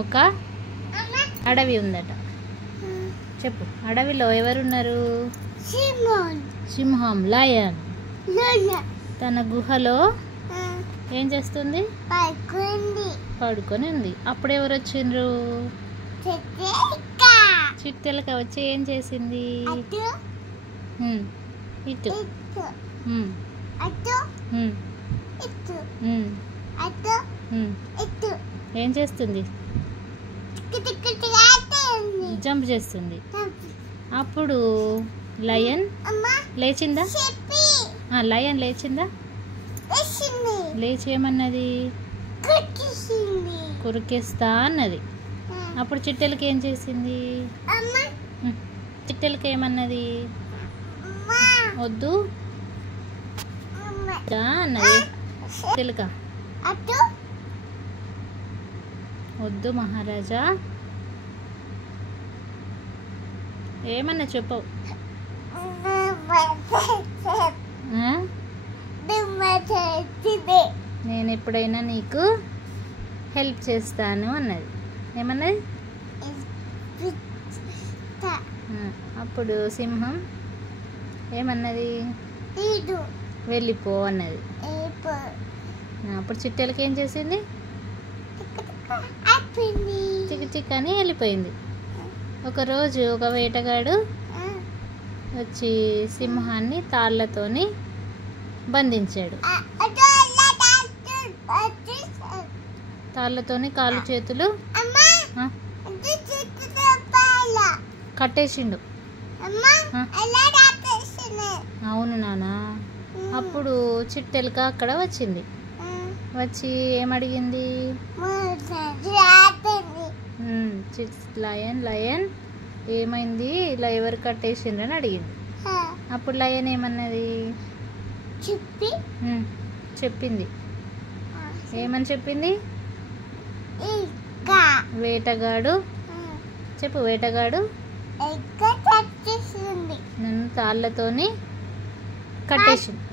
ఒక అడవి ఉందట. చెప్పు, అడవిలో ఎవరున్నారు? సింహం, లయన్. తన గుహలో ఏం చేస్తుంది? పడుకొని ఉంది. అప్పుడు ఎవరు వచ్చిండ్రు? చిట్టెలక వచ్చి ఏం చేసింది? ఇటు ఏం చేస్తుంది? జంప్ చేస్తుంది. అప్పుడు లయన్ లేచిందా? లయన్ లేచిందా? లేచి ఏమన్నది? కొరికేస్తా అన్నది. అప్పుడు చిట్టెలకి ఏం చేసింది? చిట్టెలకి ఏమన్నది? వద్దు అన్నది. చిట్టెలక వద్దు మహారాజా ఏమన్నా చెప్పవు. నేను ఎప్పుడైనా నీకు హెల్ప్ చేస్తాను అన్నది. ఏమన్నది? అప్పుడు సింహం ఏమన్నది? వెళ్ళిపో అన్నది. అప్పుడు చిట్టెలకి ఏం చేసింది? చిక్ చిక్ అని వెళ్ళిపోయింది. ఒకరోజు ఒక వేటగాడు వచ్చి సింహాన్ని తాళ్ళతోని బంధించాడు. తాళ్ళతోని కాళ్ళు చేతులు కట్టేసిండు. అవును నానా. అప్పుడు చిట్టెలక అక్కడ వచ్చింది. వచ్చి ఏమడిగింది? లయన్ లయన్ ఏమైంది, ఇలా ఎవరు కట్టేసిండ్రు అని అడిగింది. అప్పుడు లయన్ ఏమన్నది? చెప్పింది. ఏమని చెప్పింది? వేటగాడు, చెప్పు, వేటగాడు నన్ను తాళ్ళతోని కట్టేసింది.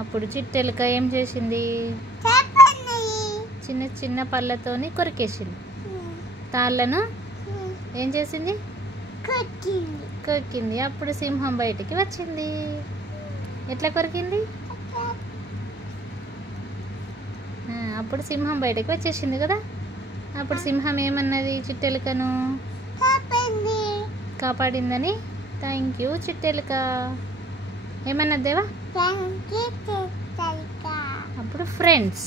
అప్పుడు చిట్టెలక ఏం చేసింది? చిన్న చిన్న పళ్ళతోని కొరికేసింది. తాళ్ళను ఏం చేసింది? కొరికింది. అప్పుడు సింహం బయటికి వచ్చింది. ఎట్లా కొరికింది? అప్పుడు సింహం బయటకు వచ్చేసింది కదా. అప్పుడు సింహం ఏమన్నది? చిట్టెలకను కాపాడిందని. థ్యాంక్ యూ చిట్టెలక ఏమన్నది దేవా? అప్పుడు ఫ్రెండ్స్